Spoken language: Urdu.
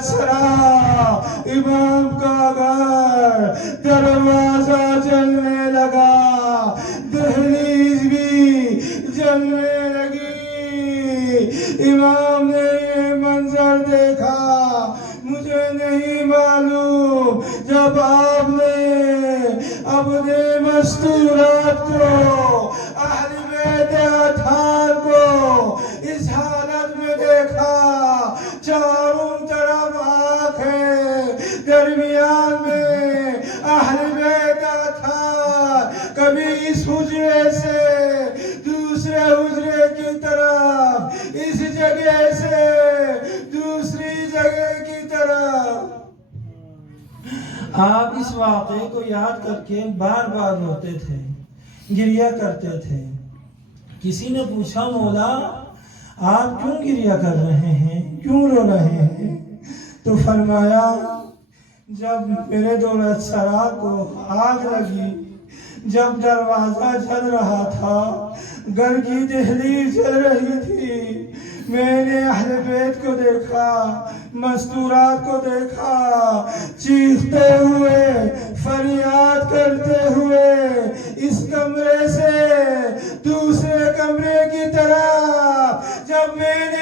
دولت سرا امام کا گھر دروازہ جلنے لگا، دہلیز بھی جلنے لگی۔ امام نے یہ منظر دیکھا، مجھے نہیں معلوم جب آپ نے اپنے مستورات کو، اہل بیت اطہار کو اس حالت میں دیکھا، چاروں طرف آنکھیں، درمیان میں اہل بیت اطہار، کبھی اس حجرے سے دوسرے حجرے کی طرف، اس جگہ سے دوسری جگہ کی طرف۔ آپ اس واقعے کو یاد کر کے بار بار روتے تھے، گریہ کرتے تھے۔ کسی نے پوچھا مولا آپ کیوں گریہ کر رہے ہیں، کیوں رو رہے ہیں؟ تو فرمایا جب میرے دولت سرا کو آگ لگی، جب دروازہ جل رہا تھا، گھر کی دہلیز جل رہی تھی، میں نے اہل بیت کو دیکھا، مستورات کو دیکھا، چیختے ہوئے، فریاد کرتے ہوئے اس کمرے سے دوسرے کمرے کی طرف۔ جب میں نے